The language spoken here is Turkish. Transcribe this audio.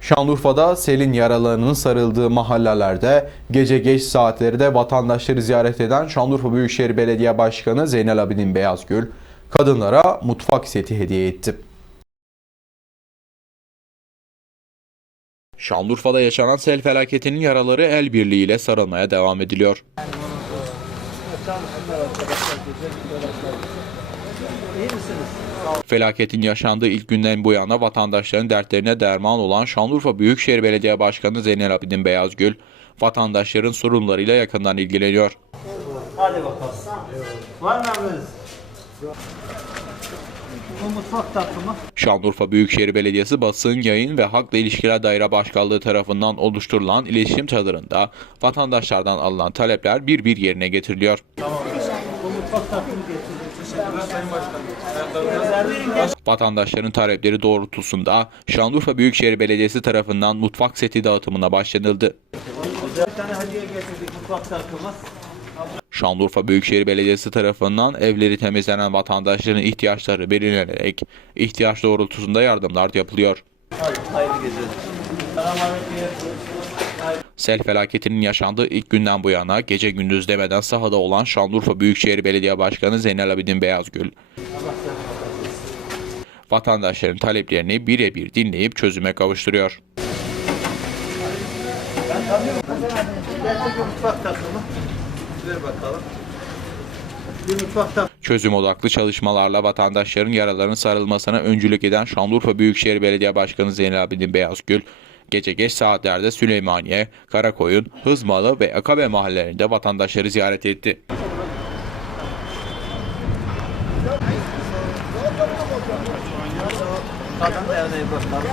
Şanlıurfa'da selin yaralarının sarıldığı mahallelerde gece geç saatleri de vatandaşları ziyaret eden Şanlıurfa Büyükşehir Belediye Başkanı Zeynel Abidin Beyazgül, kadınlara mutfak seti hediye etti. Şanlıurfa'da yaşanan sel felaketinin yaraları el birliğiyle sarılmaya devam ediliyor. Felaketin yaşandığı ilk günden bu yana vatandaşların dertlerine derman olan Şanlıurfa Büyükşehir Belediye Başkanı Zeynel Abidin Beyazgül, vatandaşların sorunlarıyla yakından ilgileniyor. Hadi bakalım. Var mı emriniz? Bu mutfak takımı. Şanlıurfa Büyükşehir Belediyesi Basın Yayın ve Halkla İlişkiler Daire Başkanlığı tarafından oluşturulan iletişim çadırında vatandaşlardan alınan talepler bir bir yerine getiriliyor. Bu Vatandaşların talepleri doğrultusunda Şanlıurfa Büyükşehir Belediyesi tarafından mutfak seti dağıtımına başlanıldı. Şanlıurfa Büyükşehir Belediyesi tarafından evleri temizlenen vatandaşların ihtiyaçları belirlenerek ihtiyaç doğrultusunda yardımlar yapılıyor. Hayırlı geceler. Sel felaketinin yaşandığı ilk günden bu yana gece gündüz demeden sahada olan Şanlıurfa Büyükşehir Belediye Başkanı Zeynel Abidin Beyazgül, vatandaşların taleplerini birebir dinleyip çözüme kavuşturuyor. Çözüm odaklı çalışmalarla vatandaşların yaralarının sarılmasına öncülük eden Şanlıurfa Büyükşehir Belediye Başkanı Zeynel Abidin Beyazgül, gece geç saatlerde Süleymaniye, Karakoyun, Hızmalı ve Akabe mahallelerinde vatandaşları ziyaret etti. Kadın derneği bakalım.